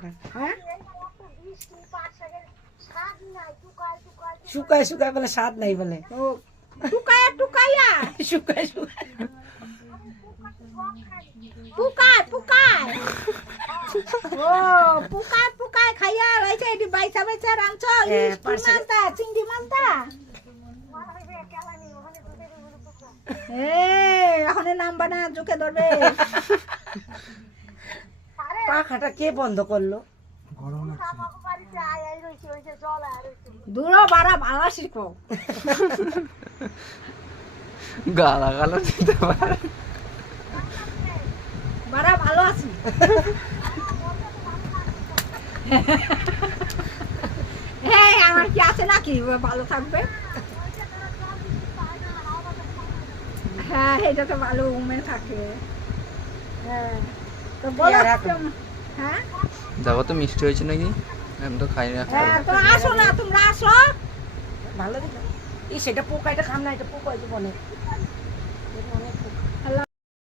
হ্যাঁ শুকায় শুকায় বলে স্বাদ নাই বলে ও টুকায়া টুকায়া শুকায় শুকায় পুকায় পুকায় ও পুকায় পুকায় খাইয়া রয়েছে এটি বাইসা বাইসা রাঁধছ চিংড়ি মাছটা এখন নামবা না চোখে ধরবে পাখাটা কে বন্ধ করলো দূর বাড়া ভালো শিখো গালা গালা দিতে পারে বাড়া ভালো আছি হ্যাঁ আমার কি আছে নাকি ভালো থাকবে হ্যাঁ এটা তো ভালো উমেন থাকে হ্যাঁ তো বলো হ্যাঁ দেখো তো মিষ্টি হয়েছে নাকি আমি তো খাই না হ্যাঁ তো আসো না তোমরা আসো ভালো দিল এই সেটা পোকা এটা খাম না এটা পোকা হয়েছে বলে